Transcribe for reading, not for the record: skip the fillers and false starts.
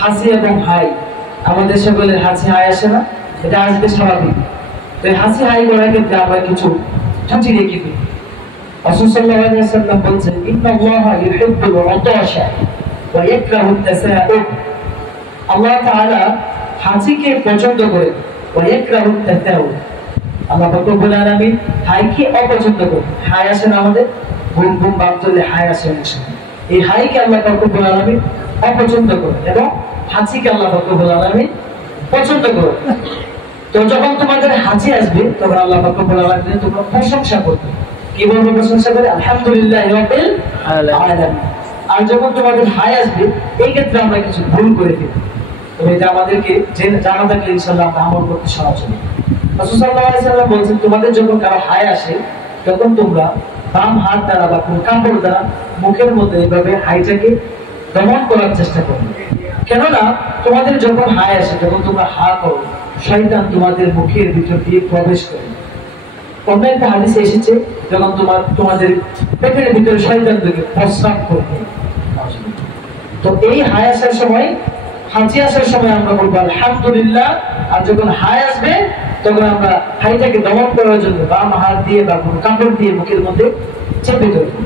হাসি এবং হাই, আমাদের সকলের হাসি হাই আসে না, এটা আসবে স্বাভাবিক। তো এই হাসি হাই করার ক্ষেত্রে আমরা কিছু ত্রুটি রেখে দিই। রাসূল সাল্লাল্লাহু আলাইহি ওয়াসাল্লাম বলেছেন, ইন্নাল্লাহা ইউহিব্বুল উতাশা ওয়া ইয়াকরাহু আত-তাসাউব। আল্লাহ তাআলা হাসিকে পছন্দ করেন, ওয়া ইয়াকরাহু আত-তাসাউব। আল্লাহ রব্বুল আলামিন হাইকে অপছন্দ করেন। হাই আসে না আমাদের, বুম বুম বাপ তুললে হাই আসে না, এই হাইকে আল্লাহ রব্বুল আলামিন অপছন্দ করেন এবং হাসিকে আল্লাহ রব্বুল আলামিন পছন্দ করেন। তো যখন তোমাদের হাসি আসবে তখন আল্লাহ রব্বুল আলামিন তোমরা প্রশংসা করবে। কি বলবো? প্রশংসা করে আলহামদুলিল্লাহি রাব্বিল আলামিন। আর যখন তোমাদের হাই আসবে এই ক্ষেত্রে আমরা কিছু ভুল করে ফেলি, তবে এটা আমাদেরকে জানা থাকলে ইনশাআল্লাহ আমরা আমল করতে সহজ হবে। রাসূল সাল্লাল্লাহু আলাইহি ওয়াসাল্লাম বলেছেন, তোমাদের যখন কারো হাই আসে তখন তোমরা বাম হাত দ্বারা বা কোনো কাপড় দ্বারা মুখের মধ্যে এইভাবে হাইটাকে দমন করার চেষ্টা করবে। কেননা তোমাদের যখন হাই আসে, যখন তোমরা হা করো, শয়তান তোমাদের মুখের ভিতর দিয়ে প্রবেশ করে। অন্য একটা হাদিসে এসেছে, যখন তোমাদের পেটের ভিতরে শয়তান থেকে প্রস্রাব করবে। তো এই হাই আসার সময়, হাঁচি আসার সময় আমরা বলবো আলহামদুলিল্লাহ। আর যখন হাই আসবে তখন আমরা হাইটাকে দমন করার জন্য বাম হাত দিয়ে বা কোনো কাপড় দিয়ে মুখের মধ্যে চেপে ধরবো।